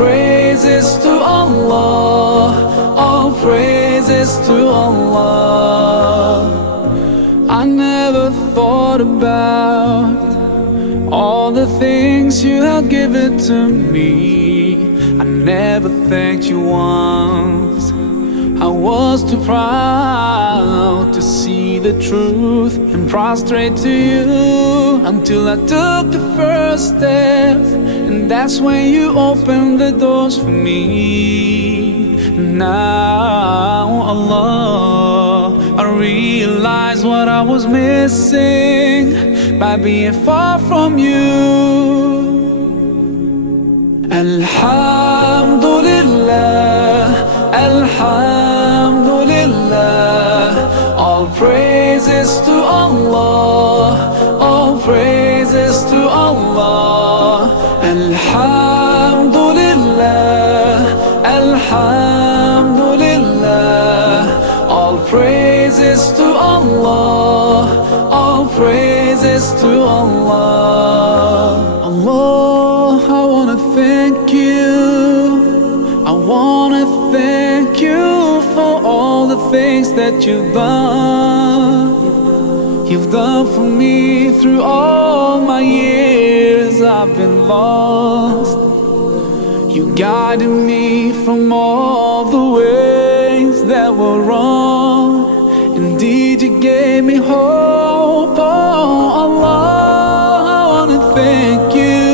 praises to Allah, all praises to Allah. I never thought about all the things you have given to me. I never thanked you once. I was too proud to see the truth and prostrate to you, until I took the first step, and that's when you opened the doors for me. Now, Allah, I realize what I was missing by being far from you. Alhamdulillah, Alhamdulillah, all praises to Allah, all praises to Allah. Alhamdulillah, Alhamdulillah, all praises to Allah, all praises to Allah. Allah, I wanna thank you, I wanna thank you for all the things that you've done. You've done for me through all my years I've been lost. You guided me from all the ways that were wrong. Indeed, you gave me hope. Oh Allah, I wanna thank you,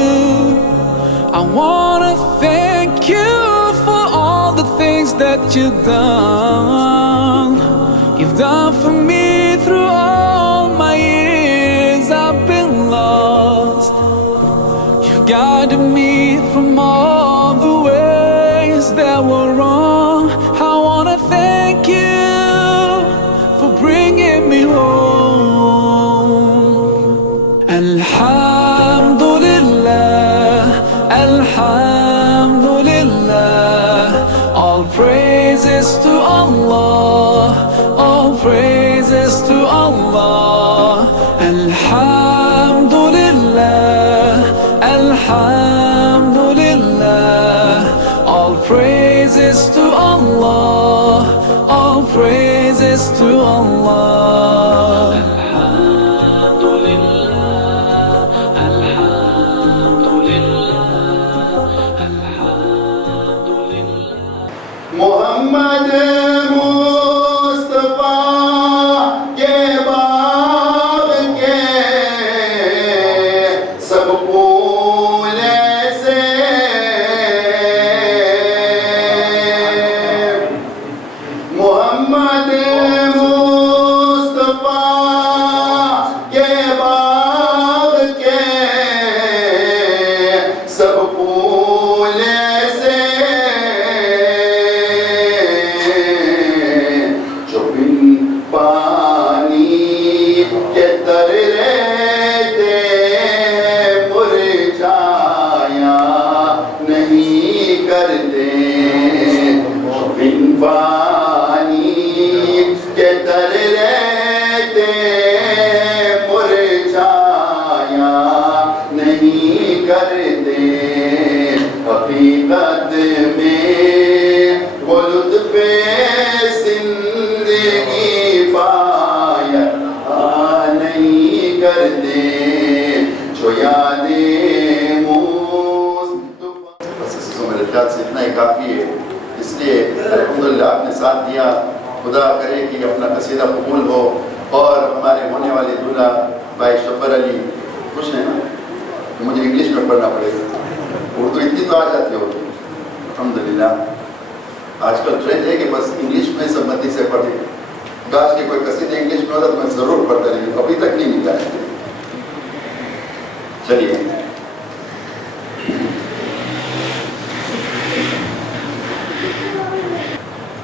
I wanna thank you for all the things that you've done. You've done for me through all my years I've been lost. You guided me from all the ways that were wrong. I wanna thank you for bringing me home. Alhamdulillah, Alhamdulillah, all praises to Allah, all praises to Allah. Alhamdulillah, Alhamdulillah, all praises to Allah, all praises to Allah. محمد مصطفیٰ کے باغ کے سب پھول سے محمد مصطفیٰ کے باغ کے سب پھول سے پانی کے تر رہتے مرجھایا نہیں کرتے، بن پانی کے تر رہتے مرجھایا نہیں کرتے، حقیقت میں وہ لطف زندگی پایا نہیں کرتے جو یادیں مصطفیٰ. بس میرے خیال سے اتنا ہی کافی ہے، اس لیے الحمدللہ آپ نے ساتھ دیا. خدا کرے کہ اپنا قصیدہ قبول ہو، اور ہمارے ہونے والے دولہا بھائی شبر علی خوش ہیں نا. مجھے انگلش میں پڑھنا پڑے گا، اردو اتنی تو آ جاتی ہو الحمدللہ. آج کل ٹرینڈ ہے کہ بس انگلش میں سمتی سے پڑھیں. کاش کہ کوئی قصیدہ انگلش میں ہوتا تو میں ضرور پڑھتا رہی، ابھی تک نہیں ملا ہے. چلیے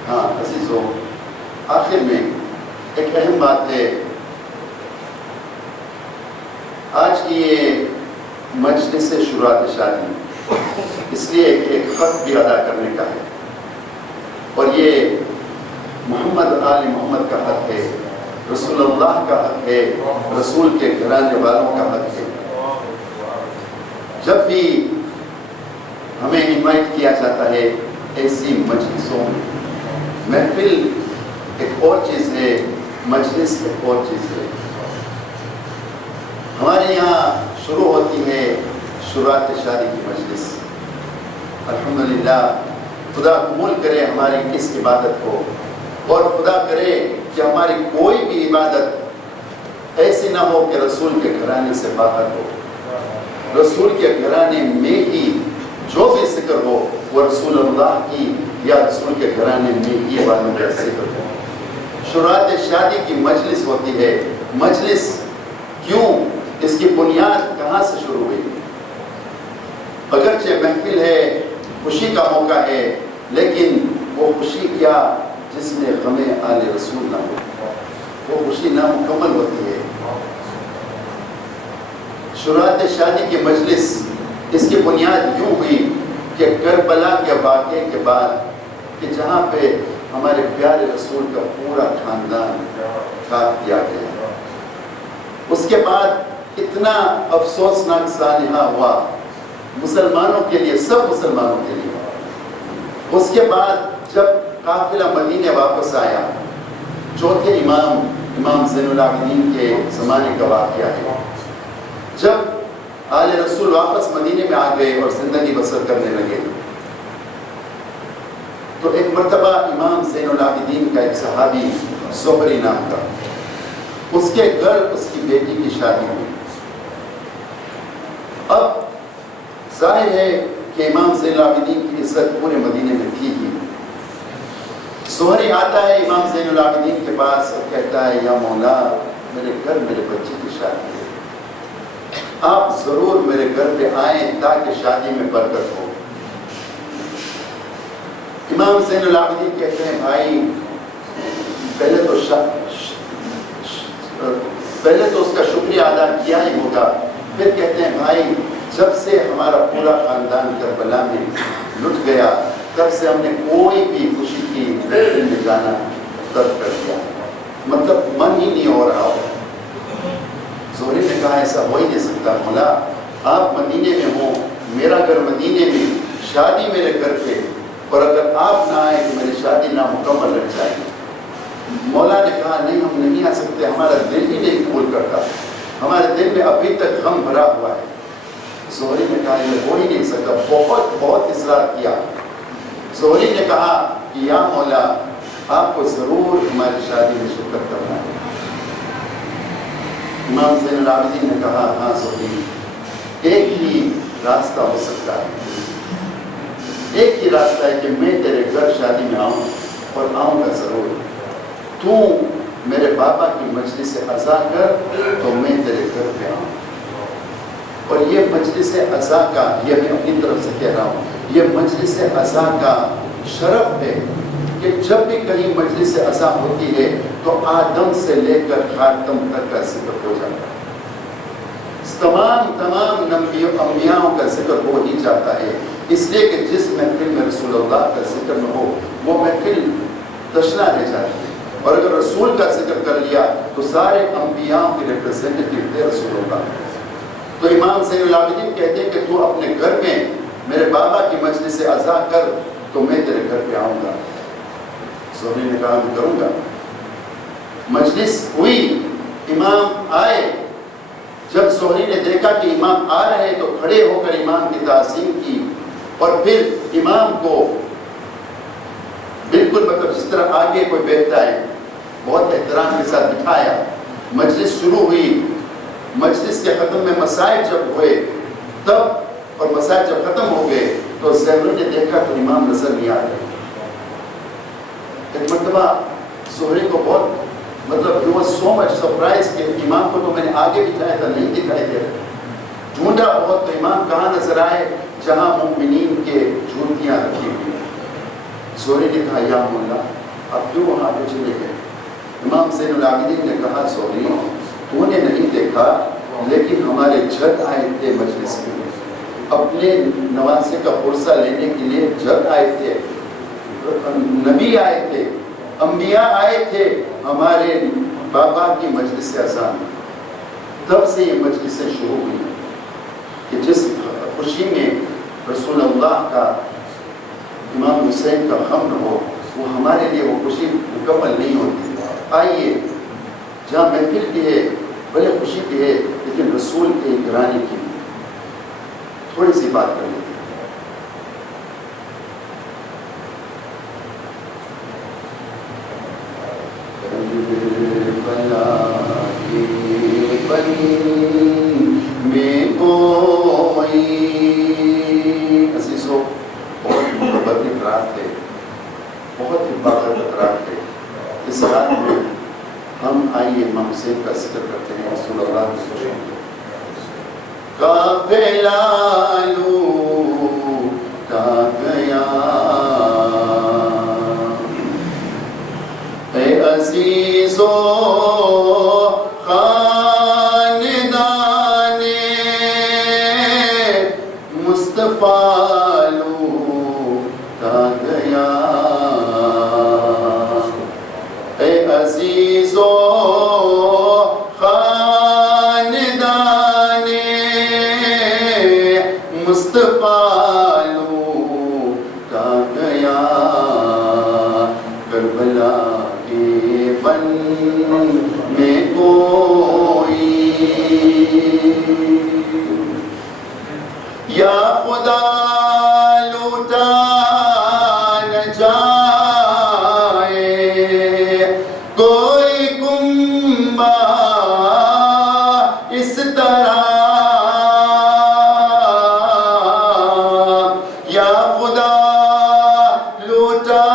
ہاں عزیزو، آخر میں ایک اہم بات ہے. آج کی یہ مجلس سے شروعات شادی اس لیے کہ ایک حق بھی ادا کرنے کا ہے، اور یہ محمد آل محمد کا حق ہے، رسول اللہ کا حق ہے، رسول کے گھرانے والوں کا حق ہے. جب بھی ہمیں انوائٹ کیا جاتا ہے ایسی مجلسوں میں. محفل ایک اور چیز ہے, مجلس ایک اور چیز ہے. ہمارے یہاں شروع ہوتی ہے شروعات شادی کی مجلس. الحمدللہ, خدا قبول کرے ہماری اس عبادت کو, اور خدا کرے کہ ہماری کوئی بھی عبادت ایسی نہ ہو کہ رسول کے گھرانے سے باہر ہو. رسول کے گھرانے میں ہی جو بھی ذکر ہو وہ رسول اللہ کی یا رسول کے گھرانے میں ہی والوں کا ذکر ہو. شروعات شادی کی مجلس ہوتی ہے. مجلس کیوں؟ اس کی بنیاد کہاں سے شروع ہوئی؟ اگرچہ محفل ہے, خوشی کا موقع ہے, لیکن وہ خوشی کیا جس میں غم آل رسول نہ ہو, وہ خوشی نامکمل ہوتی ہے. شروعات شادی کی مجلس اس کی بنیاد یوں ہوئی کہ کربلا کے واقعے کے بعد, کہ جہاں پہ ہمارے پیارے رسول کا پورا خاندان خاک دیا گیا, اس کے بعد اتنا افسوسناک سانحہ ہوا مسلمانوں کے لیے, سب مسلمانوں کے لیے. اس کے بعد جب قافلہ مدینے واپس آیا, چوتھے امام زین العابدین کے زمانے کا واقعہ ہے, جب آل رسول واپس مدینے میں آ گئے اور زندگی بسر کرنے لگے, تو ایک مرتبہ امام زین العابدین کا ایک صحابی زہری نام کا, اس کے گھر اس کی بیٹی کی شادی ہوئی. اب ظاہر ہے کہ امام زین العابدین کی عزت پورے مدینے میں تھی ہی. زہری آتا ہے امام زین العابدین کے پاس اور کہتا ہے, یا مولا, میرے گھر میرے بچے کی شادی ہے, آپ ضرور میرے گھر پہ آئیں تاکہ شادی میں برکت ہو. امام زین العابدین کہتے ہیں, بھائی پہلے تو اس کا شکریہ ادا کیا ہی ہوگا. پھر کہتے ہیں, بھائی جب سے ہمارا پورا خاندان کربلا میں لٹ گیا, تب سے ہم نے کوئی بھی خوشی کی محفل میں جانا ترک کر دیا, مطلب من ہی نہیں ہو رہا ہو. زہری نے کہا, ایسا ہو ہی نہیں سکتا مولا, آپ مدینے میں ہوں, میرا گھر مدینے میں, شادی میرے گھر پہ, اور اگر آپ نہ آئے تو میری شادی نامکمل رہ جائے گی. مولا نے کہا, نہیں, ہم نہیں آ سکتے, ہمارا دل ہی نہیں قبول کرتا, ہمارے دل میں ابھی تک غم بھرا ہوا ہے. زہری نے کہا, یہ ہو ہی نہیں سکتا. بہت اصرار کیا. زہری نے کہا کہ یا مولا, آپ کو ضرور ہماری شادی میں شرکت کرنا ہے. امام زین العابدین نے کہا, ہاں زہری, ایک ہی راستہ ہو سکتا ہے, ایک ہی راستہ ہے کہ میں تیرے گھر شادی میں آؤں, اور آؤں گا ضرور. تو میرے بابا کی مجلس عزا کر تو میں تیرے گھر پہ آؤں. اور یہ مجلس عزا کا, یہ میں اپنی طرف سے کہہ رہا ہوں, یہ مجلس عزا کا شرف ہے کہ جب بھی کہیں مجلس عزا ہوتی ہے تو آدم سے لے کر خاتم تک کا ذکر ہو جاتا ہے. تمام انبیاءوں کا ذکر ہو ہی جاتا ہے, اس لیے کہ جس محفل میں رسول اللہ کا ذکر نہ ہو وہ محفل تشنا رہ جاتی ہے. اور اگر رسول کا ذکر کر لیا تو سارے انبیاء کے ریپرزینٹیٹو تھے رسول اللہ. تو امام زین العابدین کہتے ہیں کہ تو اپنے گھر میں میرے بابا کی مجلس عزا کر تو میں تیرے گھر پہ آؤں گا. زہری نے کہا, میں کروں گا. مجلس ہوئی, امام آئے. جب زہری نے دیکھا کہ امام آ رہے ہیں تو کھڑے ہو کر امام کی تعظیم کی, اور پھر امام کو بالکل مطلب جس طرح آگے کوئی بیٹھتا ہے بہت احترام کے ساتھ بٹھایا. مجلس شروع ہوئی. مجلس کے ختم میں مسائل جب ہوئے تب, اور مسائل جب ختم ہو گئے تو زہری نے دیکھا تو امام نظر نہیں آ رہے. ایک مرتبہ زہری کو بہت مطلب he was so much surprised کہ امام کو تو میں نے آگے بٹھایا تھا, نہیں دکھائی دے رہے. ڈھونڈا بہت تو امام کہاں نظر آئے, جہاں مومنین کے جوتیاں رکھی ہوئی. زہری نے کہا, یا مولا, اب کیوں وہاں پہ چلے گئے؟ امام زین العابدین نے کہا, زہری, تو نے نہیں دیکھا, لیکن ہمارے جھٹ آئے تھے مجلس میں, اپنے نواسے کا پرسہ لینے کے لیے جھٹ آئے تھے, نبی آئے تھے, انبیاء آئے تھے ہمارے بابا کی مجلس عزا میں. تب سے یہ مجلسیں شروع ہوئی کہ جس خوشی میں رسول اللہ کا امام حسین کا خمر ہو، وہ ہمارے لیے وہ خوشی مکمل نہیں ہوتی۔ آئیے جہاں محفل کی ہے، بھلے خوشی کی ہے، لیکن رسول کے گرانے کی تھوڑی سی بات کر لیتے ہیں۔ میں کوئی عزیزو، بہت مبارک رات ہے، بہت ہی باقاعدہ رات ہے۔ اس رات میں ہم آئیے امام حسین کا ذکر کرتے ہیں، رسول اللہ کے سوشن قافلہ لوٹا گیا، اے عزیزو خاندان مصطفیٰ لوٹا گیا، اے عزیزو خاندان مصطفیٰ لوٹا گیا، کربلا کے بن میں کوئی یا خدا لوٹا نہ جائے کوئی کنبہ اس طرح، یا خدا لوٹا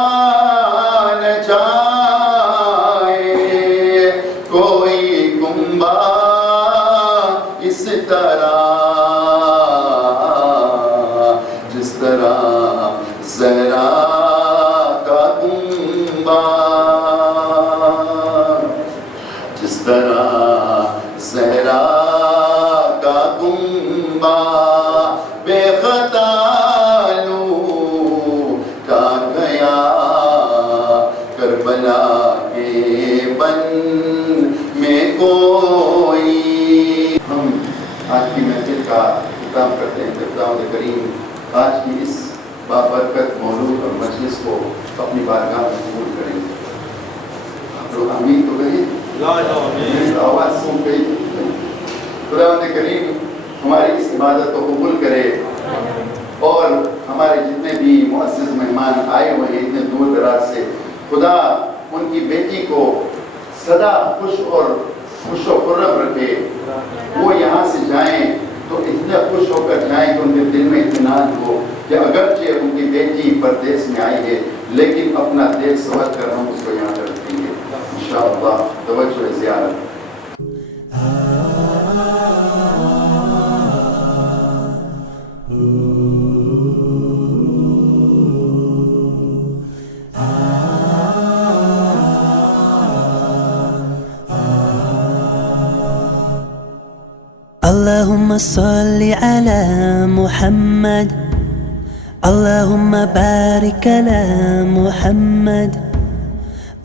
نہ جائے کوئی کنبہ اس طرح، جس طرح زہرا کا کنبہ، جس طرح زہرا کا کنبہ بے خطا لوٹا گیا، کربلا کے بن میں کوئی۔ ہم آج کی محفل کا اختتام کرتے ہیں۔ خداوند کریم آج کی اس بابرکت مولود اور مجلس کو اپنی بارگاہ میں قبول کریں۔ آپ لوگ آمین تو کہیں، آواز سن گئی۔ خداوند کریم ہماری اس عبادت کو قبول کرے، اور ہمارے جتنے بھی معزز مہمان آئے ہوئے ہیں اتنے دور دراز سے، خدا ان کی بیٹی کو سدا خوش و خرم رکھے، وہ یہاں سے جائیں تو اتنے خوش ہو کر جائیں کہ ان کے دل میں اطمینان ہو کہ اگرچہ ان کی بیٹی پردیس میں آئی ہے لیکن اپنا دیکھ سمجھ کر ہم اس کو یہاں پر رکھیں گے انشاءاللہ۔ توجہ زیارت۔ اللهم صل على محمد، اللهم بارك على محمد،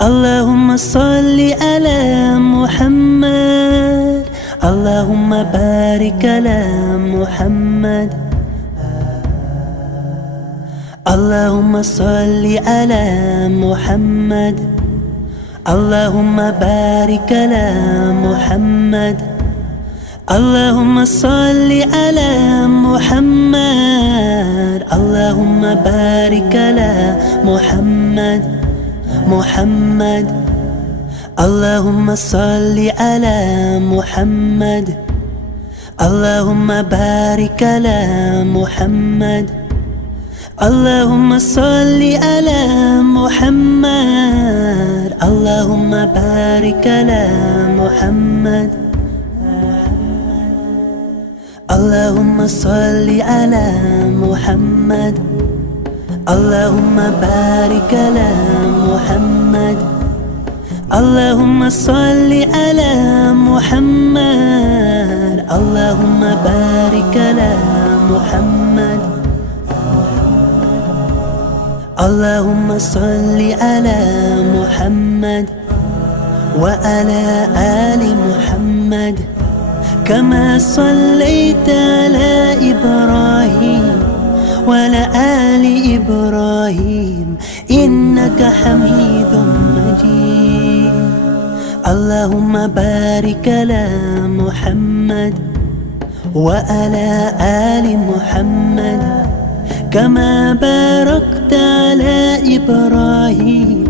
اللهم صل على محمد، اللهم بارك على محمد، اللهم صل على محمد، اللهم بارك على محمد، اللهم صل على محمد، اللهم بارك على محمد، محمد، اللهم صل على محمد، اللهم بارك على محمد، اللهم صل على محمد، اللهم بارك على محمد، اللهم صل على محمد، اللهم بارك على محمد، اللهم صل على محمد، اللهم بارك على محمد، اللهم صل على محمد وعلى آل محمد كما صليت على إبراهيم إبراهيم إنك حميد مجيد. اللهم بارك على محمد وعلى آل محمد كما باركت على إبراهيم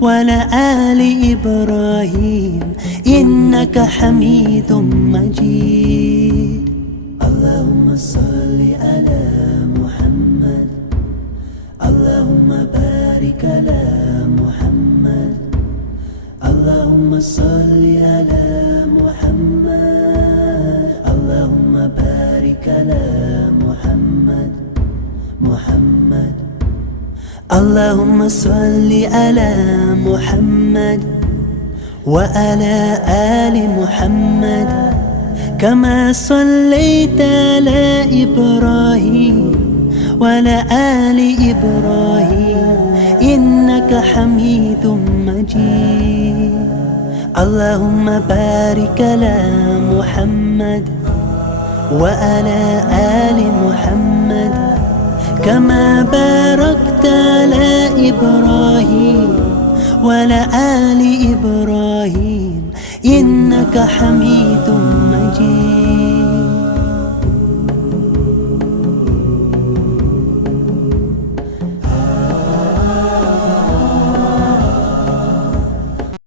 وعلى آل إبراهيم إنك حميد مجيد. اللهم صل على محمد اللهم بارك على محمد اللهم صل على محمد اللهم بارك على محمد اللهم صل على محمد وعلى آل محمد كما صليت على إبراهيم وعلى آل إبراهيم إنك حميد مجيد. اللهم بارك على محمد وعلى آل محمد كما باركت على إبراهيم وعلى آل إبراهيم إنك حميد مجيد.